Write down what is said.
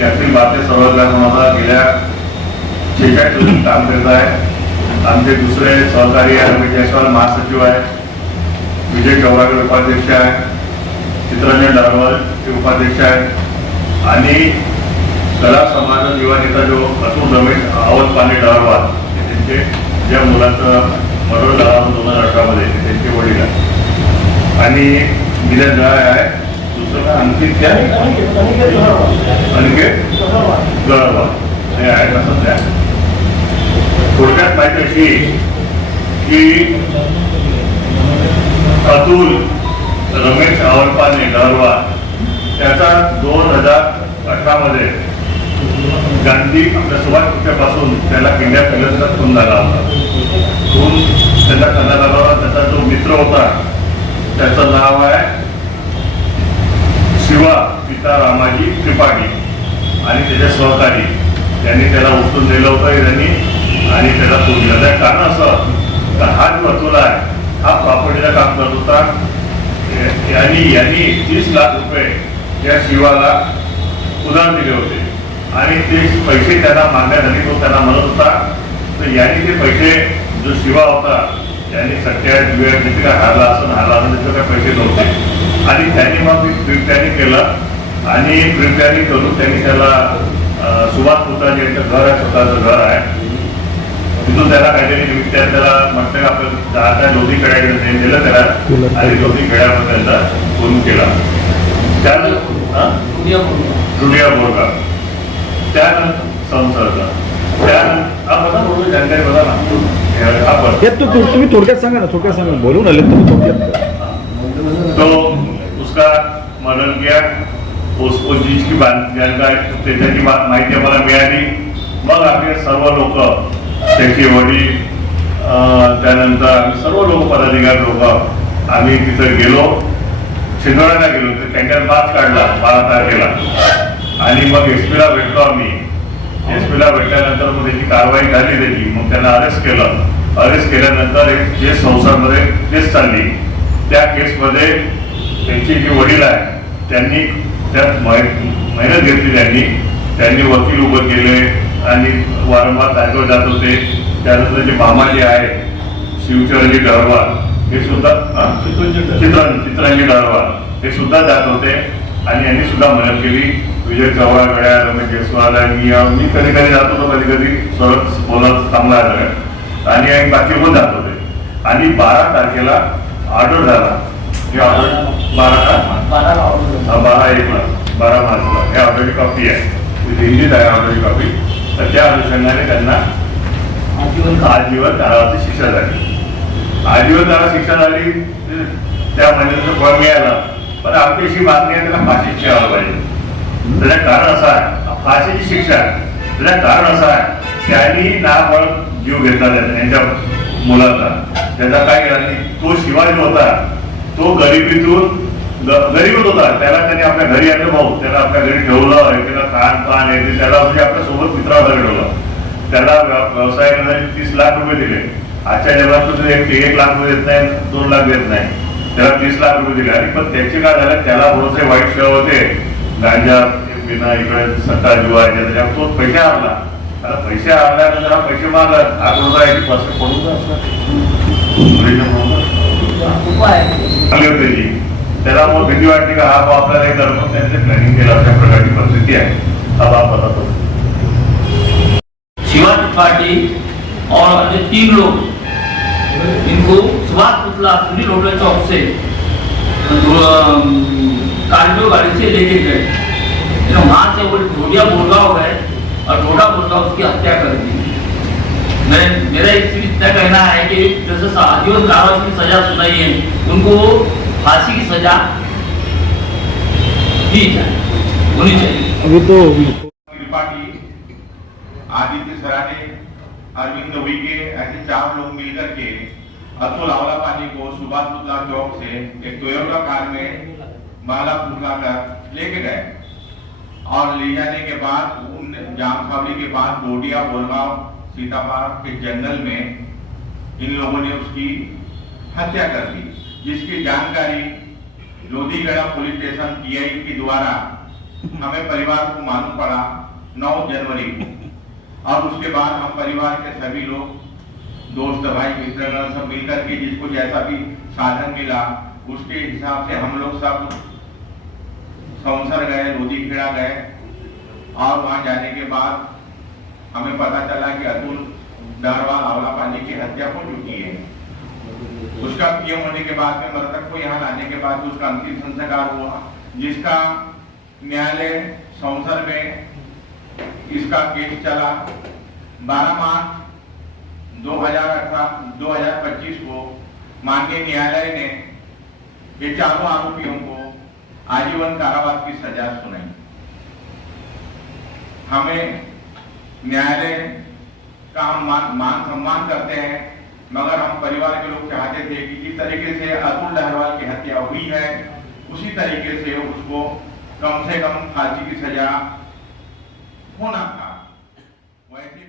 मी अखिल भारतीय सर्वोदय संघाचा गेल्या 46 वर्षी काम करत आहे। आमचे दुसरे सहकारी रमेश जयस्वाल महासचिव आहे, विजय चौरागर उपाध्यक्ष आहे, चित्रंजन डारवाल हे उपाध्यक्ष आहे आणि कला समाज युवा नेता जो अतुल रमेश आवतपाने डारवाल हे त्यांचे ज्या मुलाचं मर्डर झाला 2018 मध्ये त्यांचे वडील आहे आणि निलेश दळाय आहे, दुसरं अंकित गळवाल हे आहे। तसंच आहे। थोडक्यात माहिती अशी की अतुल रमेश आवडपाने डारवाल त्याचा 2018 मध्ये गांधी आपल्या सुभाष पुतळ्यापासून त्याला किंड्या पेलचा खून झाला होता। खून त्याला करण्यात आला होता। त्याचा जो मित्र होता त्याचं नाव आहे शिवा पिता रामाजी त्रिपाठी आणि त्याचे सहकारी त्यांनी त्याला उचलून नेलं होतं त्यांनी आणि त्याला सोडलं। त्या कारण असं तर हा जो अतुल आहे हा प्रॉपर्टीचं काम करत होता यांनी 30 लाख रुपये या शिवाला उधार दिले होते आणि ते पैसे त्याला मागण्यासाठी तो त्यांना म्हणत होता। तर यांनी ते पैसे जो शिवा होता त्यांनी 27 वेळ जिथे काय हारला असं त्याचे काही पैसे नव्हते आणि त्यांनी मग प्री प्लॅनिंग केलं आणि प्री प्लॅनिंग करून त्यांनी त्याला सुभाष पुतळा यांचं घर आहे, स्वतःचं घर आहे, तिथून त्याला काहीतरी निमित्त त्याला म्हटलं आपण आता लोधी खेड्याकडे नेलं त्याला आणि लोधी खेड्यामध्ये त्यांचा खून केला। रुडिया बोरगा त्यानंतर संसर्ग त्यानंतर जानकारी बघा ना आपण तुम्ही थोडक्यात सांगा ना, थोडक्यात सांगा, बोलून आले तुम्ही थोडक्यात। तो उसका मर्डर किया, उसको जिसकी जानकारी त्याची माहिती आम्हाला मिळाली। मग आम्ही सर्व लोक त्याचे वडील त्यानंतर आम्ही सर्व लोक पदाधिकारी लोक आम्ही तिथं गेलो, शिंदोळ्याला गेलो, त्यांच्यात मार्च काढला 12 तारखेला आणि मग एसपीला भेटलो आम्ही। एसपीला भेटल्यानंतर मग त्याची कारवाई झाली त्याची, मग त्यांना अरेस्ट केलं। अरेस्ट केल्यानंतर एक केस संसारमध्ये केस चालली, त्या केसमध्ये त्यांची जी वडील आहे त्यांनी त्यात मेहनत घेतली, त्यांनी वकील उभं केले आणि वारंवार तारखेवर जात होते। त्यानंतर जे मामाजी आहे शिवचरणजी डारवाल हे सुद्धा चित्रंजी डारवाल हे सुद्धा जात होते आणि यांनी सुद्धा मदत केली। विजय चौरागड्या रमेश जयस्वाल मी कधी कधी जात होतो, कधी कधी सरळ बोलत चांगला आहे आणि बाकी पण जात होते आणि 12 तारखेला ऑर्डर झाला। हे ऑर्डर 12 मार्चला या ऑर्डरची कॉपी आहे, हिंदीत आहे ऑर्डरची कॉपी। तर त्या अनुषंगाने त्यांना आजीवन कारावाची शिक्षा झाली। आजीवन कारावाची शिक्षा झाली, त्या महिन्याचं फळ मिळालं, पण आमची अशी मागणी आहे त्याला फाशीची शिक्षा पाहिजे। त्याला कारण असं आहे फाशीची शिक्षा, त्याला कारण असं आहे त्यांनी नाबळ जीव घेतला त्यांच्या मुलाचा, त्याचा काय केला नाही। तो शिवाजी होता, तो गरीबच होता, त्याला त्यांनी आपल्या घरी आणलं, भाऊ त्याला आपल्या घरी ठेवलं, त्याला खान येते त्याला म्हणजे आपल्या सोबत मित्रावर ठेवलं, त्याला व्यवसाय करण्यासाठी 30 लाख रुपये दिले। आजच्या जगात तुझे 1 लाख रुपये देत नाही, 2 लाख देत नाही, त्याला 30 लाख रुपये दिले आणि पण त्याचे काय झालं, त्याला थोडेसे वाईट सेवा होते, गांजा पिणं, इकडे सट्टा जुआ त्याच्या तो पैसे आणला, त्याला पैसे आणल्यानंतर पैसे मागत हा कोणता याची पैसे पडून होते त्याला मग भीती वाटली का हा बाप आपल्याला एक धर्म त्यांनी प्लॅनिंग केलं, अशा प्रकारची परिस्थिती आहे। हा बाप बतातो शिवा त्रिपाठी और अन्य 3 लोग इनको सुभाष पुतला सुनील होटल चौक से कार्गो गाड़ी से लेके गए, वहां से वो ढोडिया बोरगांव गए और ढोडा बोरगांव उसकी हत्या कर दी। मेरा इतना कहना है कि जैसे आजीवन कारावास की सजा सुनाई है, उनको फांसी की सजा दी जाए, होनी चाहिए। अभी तो त्रिपाठी, आदित्य सराने, अरविंद उइके ऐसे 4 लोग मिलकर के अतुल आवलापानी को सुभाष पुतला चौक से एक टोयोटा कार में मालापुर लाकर लेके गए और ले जाने के बाद जामखावली के बाद डोडिया बोरगांव सीतापार के जंगल में इन लोगों ने उसकी हत्या कर दी, जिसकी जानकारी लोधीगढ़ा पुलिस स्टेशन पीआई के द्वारा हमें परिवार को मालूम पड़ा 9 जनवरी को, और उसके बाद हम परिवार के सभी लोग दोस्त भाई मित्रगण सब मिलकर के जिसको जैसा भी साधन मिला उसके हिसाब से हम लोग सब सौंसर गए, लोधीखेड़ा गए, और वहां जाने के बाद हमें पता चला कि अतुल डहरवाल आंवला पानी की हत्या हो चुकी है। उसका पीएम होने के बाद में मृतक को यहाँ लाने के बाद उसका अंतिम संस्कार हुआ, जिसका न्यायालय सौंसर में इसका केस चला। 12 मार्च 2025 को माननीय न्यायालय ने ये चारों आरोपियों को आजीवन कारावास की सजा सुनाई। हमें न्यायालय का हम मान सम्मान करते हैं, मगर हम परिवार के लोग चाहते थे कि जिस तरीके से अतुल डहरवाल की हत्या हुई है उसी तरीके से उसको कम से कम फांसी की सजा होना था। वैसे